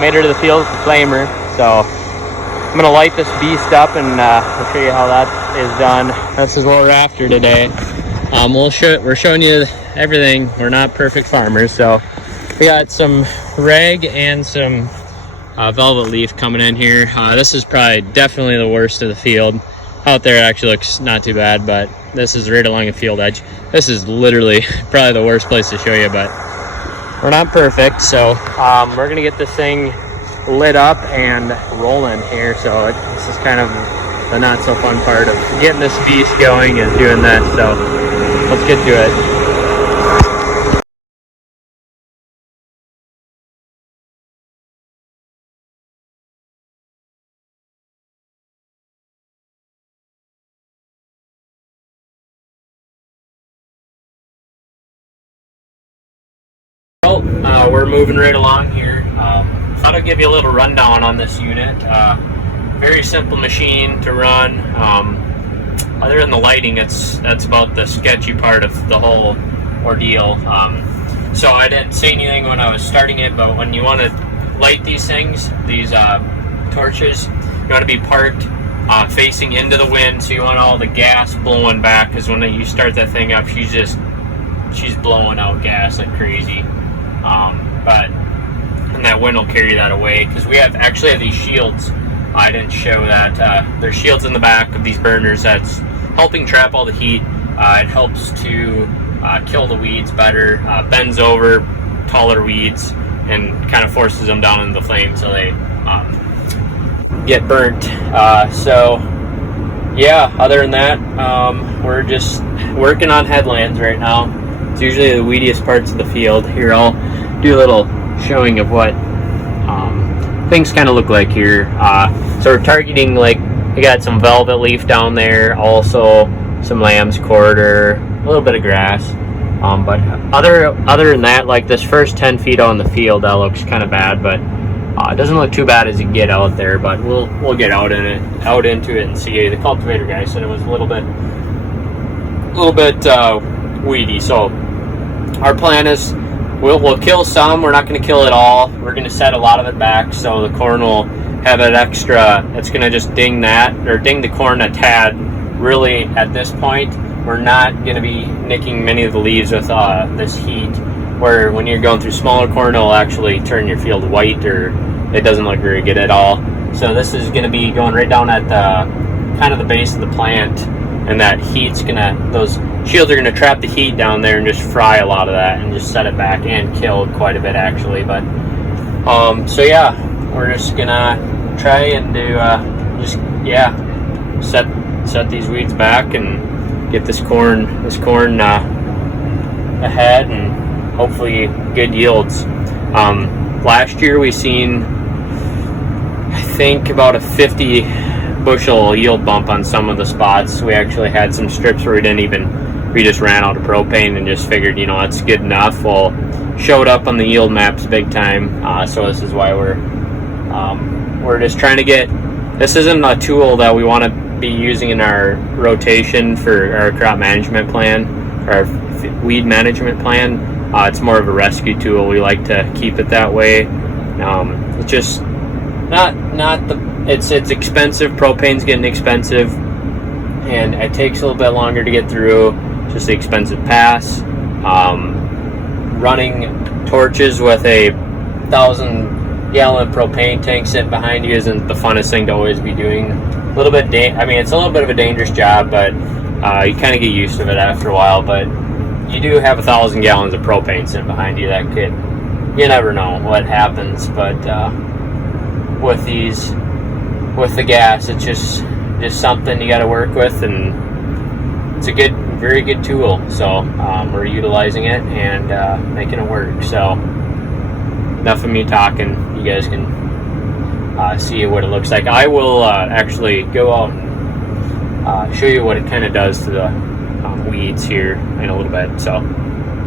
Made her to the field with the flamer. So I'm gonna light this beast up and I'll show you how that is done. This is what we're after today. We're showing you everything. We're not perfect farmers, so we got some rag and some velvet leaf coming in here. This is probably definitely the worst of the field. Out there it actually looks not too bad, but this is right along the field edge. This is literally probably the worst place to show you, but we're not perfect. So we're gonna get this thing lit up and rolling here. So this is kind of the not so fun part of getting this beast going, is doing this. So let's get to it. Well, we're moving right along here. Thought I'd give you a little rundown on this unit. Very simple machine to run. Other than the lighting, that's about the sketchy part of the whole ordeal. So I didn't say anything when I was starting it, but when you want to light these things, these torches, you want to be parked facing into the wind, so you want all the gas blowing back, because when you start that thing up, she's blowing out gas like crazy. And that wind will carry that away, because we actually have these shields. I didn't show that. There's shields in the back of these burners that's helping trap all the heat. It helps to kill the weeds better, bends over taller weeds, and kind of forces them down into the flame so they get burnt. So yeah, other than that, we're just working on headlands right now. It's usually the weediest parts of the field. Here, I'll do a little showing of what things kind of look like here. So we're targeting, like, we got some velvet leaf down there, also some lamb's quarter, a little bit of grass. But other than that, like this first 10 feet on the field, that looks kind of bad, but it doesn't look too bad as you get out there. But we'll get out into it and see. The cultivator guy said it was a little bit weedy. So our plan is we'll kill some. We're not going to kill it all. We're going to set a lot of it back, so the corn will have an extra. It's going to just ding the corn a tad. Really, at this point, we're not going to be nicking many of the leaves with this heat, where when you're going through smaller corn, it'll actually turn your field white, or it doesn't look very good at all. So this is going to be going right down at the kind of the base of the plant, and that heat's those shields are gonna trap the heat down there and just fry a lot of that and just set it back, and kill quite a bit actually. But so yeah, we're just gonna try and do set these weeds back and get this corn ahead, and hopefully good yields. Last year we seen, I think, about a 50 bushel yield bump on some of the spots. We actually had some strips where we just ran out of propane and just figured, that's good enough. Well, showed up on the yield maps big time. So this is why we're just trying to get. This isn't a tool that we want to be using in our rotation for our crop management plan, our weed management plan. It's more of a rescue tool. We like to keep it that way. It's just it's expensive. Propane's getting expensive, and it takes a little bit longer to get through. It's just the expensive pass. Running torches with a 1,000-gallon propane tank sitting behind you isn't the funnest thing to always be doing. It's a little bit of a dangerous job, but you kind of get used to it after a while. But you do have 1,000 gallons of propane sitting behind you. You never know what happens. But with the gas, it's just something you got to work with, and it's a very good tool. So we're utilizing it and making it work. So enough of me talking. You guys can see what it looks like. I will actually go out and show you what it kind of does to the weeds here in a little bit. So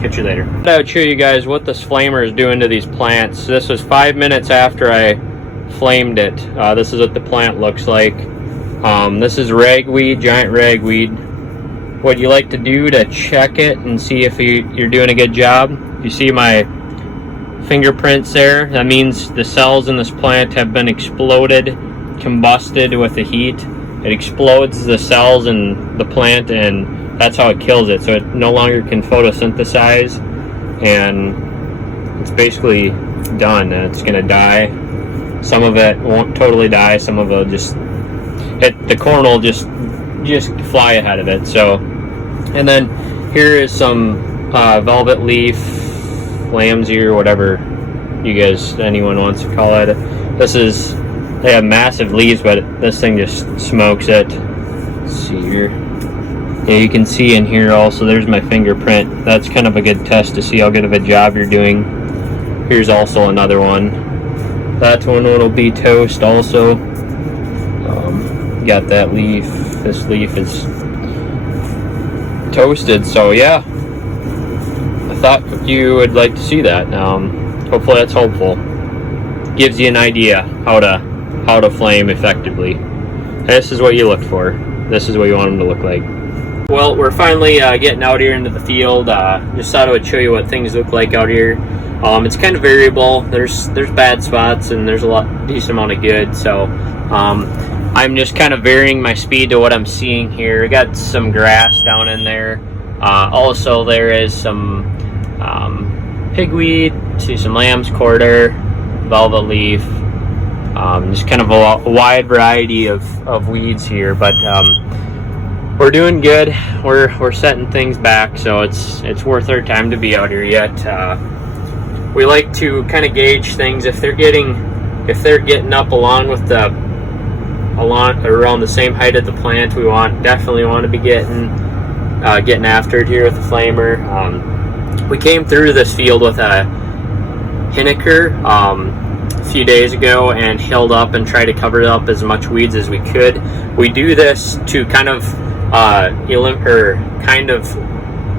catch you later. I would show you guys what this flamer is doing to these plants. This was 5 minutes after I flamed it. This is what the plant looks like. This is ragweed, giant ragweed. What you like to do to check it and see if you're doing a good job, you see my fingerprints there. That means the cells in this plant have been exploded, combusted with the heat. It explodes the cells in the plant, and that's how it kills it. So it no longer can photosynthesize, and it's basically done, and it's gonna die. Some of it won't totally die, some of it will just, the corn will just fly ahead of it. So, and then here is some velvet leaf, lamb's ear, whatever anyone wants to call it. They have massive leaves, but this thing just smokes it. Let's see here. Yeah, you can see in here also, there's my fingerprint. That's kind of a good test to see how good of a job you're doing. Here's also another one. That one will be toast also. Got that leaf. This leaf is toasted, so yeah. I thought you would like to see that. Hopefully that's helpful. Gives you an idea how to flame effectively. This is what you look for. This is what you want them to look like. Well, we're finally getting out here into the field. Just thought I would show you what things look like out here. It's kind of variable. There's bad spots and there's decent amount of good. So I'm just kind of varying my speed to what I'm seeing here. I got some grass down in there. Also, there is some pigweed. See some lamb's quarter, velvet leaf. Just kind of a wide variety of weeds here, but we're doing good. We're setting things back, so it's worth our time to be out here yet. We like to kind of gauge things if they're getting up along around the same height of the plant. We definitely want to be getting after it here with the flamer. We came through this field with a Hiniker a few days ago and held up and tried to cover up as much weeds as we could. We do this to kind of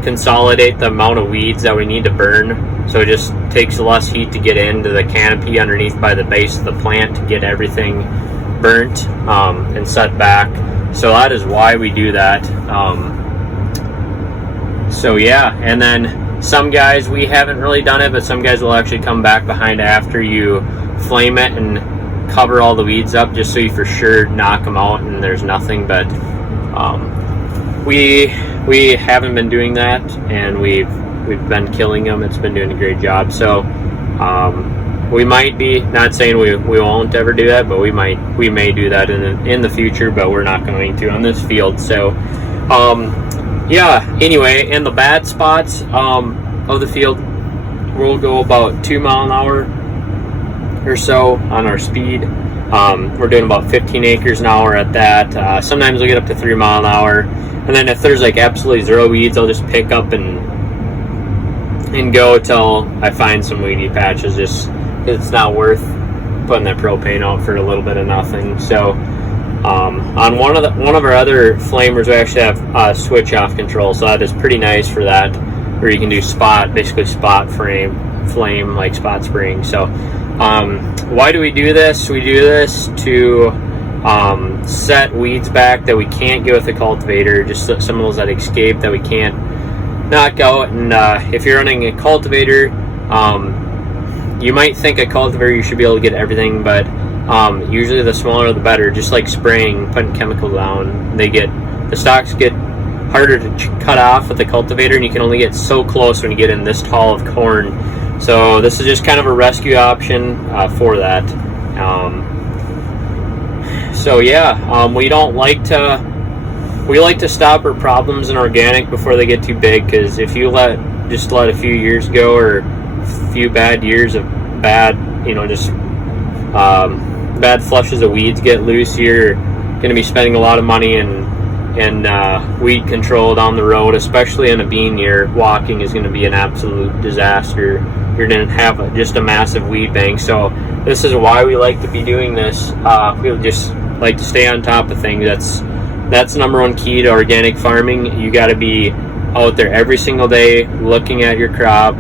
consolidate the amount of weeds that we need to burn, so it just takes less heat to get into the canopy underneath by the base of the plant to get everything burnt and set back. So that is why we do that. So yeah, and then some guys, we haven't really done it, but some guys will actually come back behind after you flame it and cover all the weeds up, just so you for sure knock them out and there's nothing. But we haven't been doing that, and we've been killing them. It's been doing a great job. So we might be, not saying we won't ever do that, but we may do that in the future, but we're not going to on this field. So yeah, anyway, in the bad spots of the field, we'll go about 2 mile an hour or so on our speed. We're doing about 15 acres an hour at that. Sometimes we'll get up to 3 mile an hour. And then if there's like absolutely zero weeds, I'll just pick up and go till I find some weedy patches. Just it's not worth putting that propane out for a little bit of nothing. So on one of our other flamers, we actually have switch off control, so that is pretty nice for that, where you can do basically spot flame like spot spraying. So why do we do this? We do this to set weeds back that we can't get with the cultivator, just some of those that escape that we can't knock out. And if you're running a cultivator, you might think a cultivator you should be able to get everything, but usually the smaller the better. Just like spraying, putting chemical down, the stalks get harder to cut off with the cultivator, and you can only get so close when you get in this tall of corn. So this is just kind of a rescue option for that. So yeah, we like to stop our problems in organic before they get too big, because if you let a few years go, or a few bad years of bad flushes of weeds get loose, you're going to be spending a lot of money in weed control down the road, especially in a bean year. Walking is going to be an absolute disaster. You're going to have just a massive weed bank. So this is why we like to be doing this. We just like to stay on top of things. That's number one key to organic farming. You got to be out there every single day looking at your crop,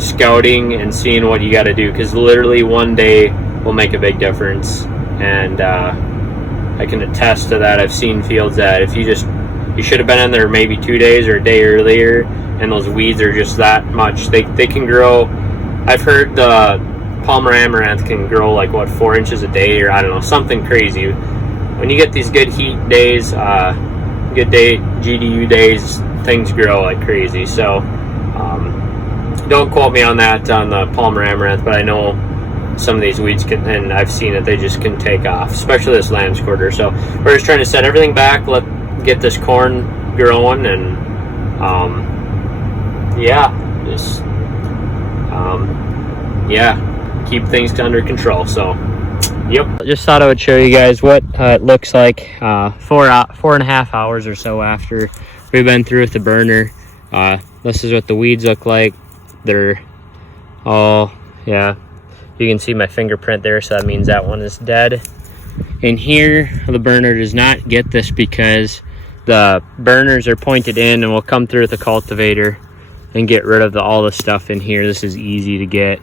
scouting and seeing what you got to do, because literally one day will make a big difference. And I can attest to that. I've seen fields that if you should have been in there maybe 2 days or a day earlier, and those weeds are just that much. They can grow I've heard the Palmer amaranth can grow like what 4 inches a day, or I don't know, something crazy. When you get these good heat days, good day GDU days, things grow like crazy. So don't quote me on that on the Palmer amaranth, but I know some of these weeds can, and I've seen it, they just can take off, especially this lamb's quarter. So we're just trying to set everything back, get this corn growing, and keep things under control. So yep, just thought I would show you guys what it looks like 4.5 hours or so after we've been through with the burner. This is what the weeds look like. They're all, yeah, you can see my fingerprint there, so that means that one is dead. And here the burner does not get this because the burners are pointed in, and we'll come through with the cultivator and get rid of all the stuff in here. This is easy to get.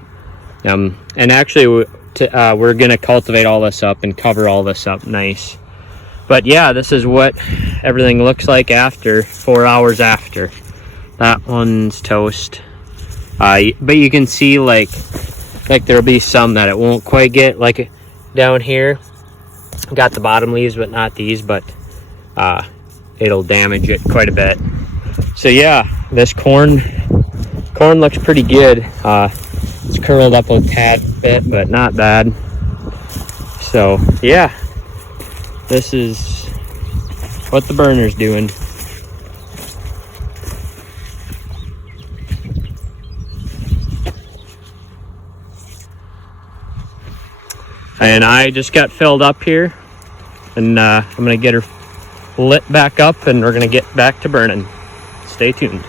And actually we're gonna cultivate all this up and cover all this up nice. But yeah, this is what everything looks like after 4 hours after. That one's toast. But you can see like there'll be some that it won't quite get, like down here. Got the bottom leaves, but not these, but it'll damage it quite a bit. So yeah, this corn looks pretty good. It's curled up a tad bit, but not bad. So yeah, this is what the burner's doing. And I just got filled up here, and I'm gonna get her lit back up, and we're gonna get back to burning. Stay tuned.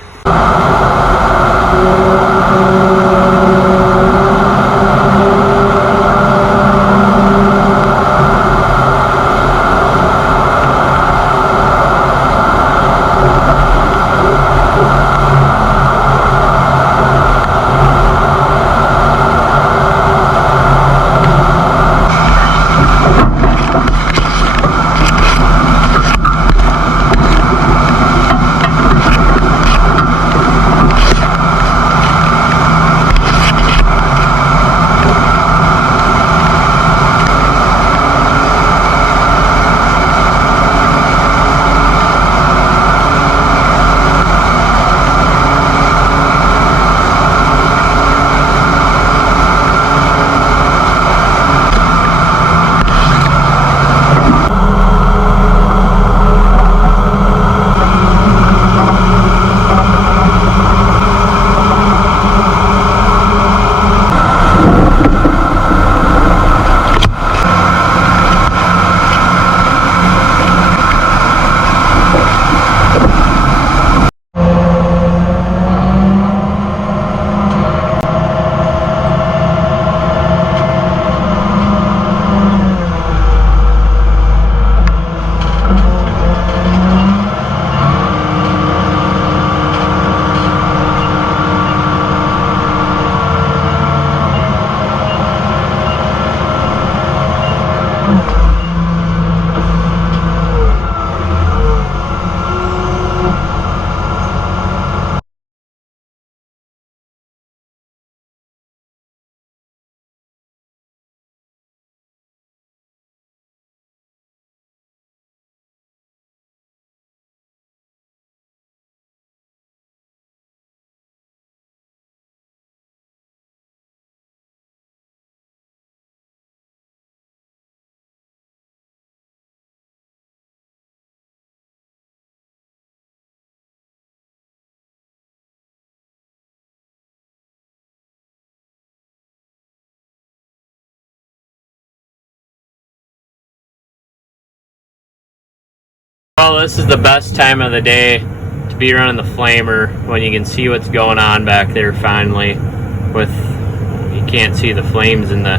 Well, this is the best time of the day to be running the flamer, when you can see what's going on back there finally. You can't see the flames in the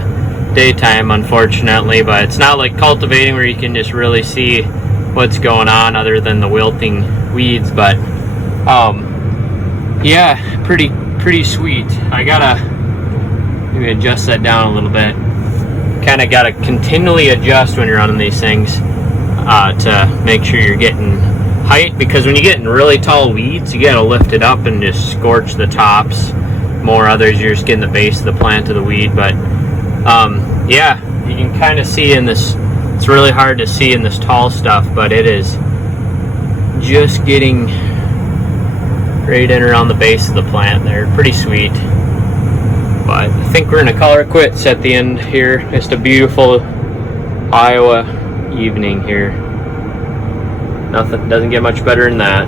daytime, unfortunately, but it's not like cultivating where you can just really see what's going on other than the wilting weeds. But yeah, pretty sweet. I gotta maybe adjust that down a little bit. Kind of gotta continually adjust when you're running these things to make sure you're getting height, because when you get in really tall weeds, you gotta lift it up and just scorch the tops more. Others you're just getting the base of the plant of the weed. But yeah, you can kind of see in this, it's really hard to see in this tall stuff, but it is just getting right in around the base of the plant there. Pretty sweet. But I think we're gonna call her quits at the end here. Just a beautiful Iowa evening here. Nothing, doesn't get much better than that.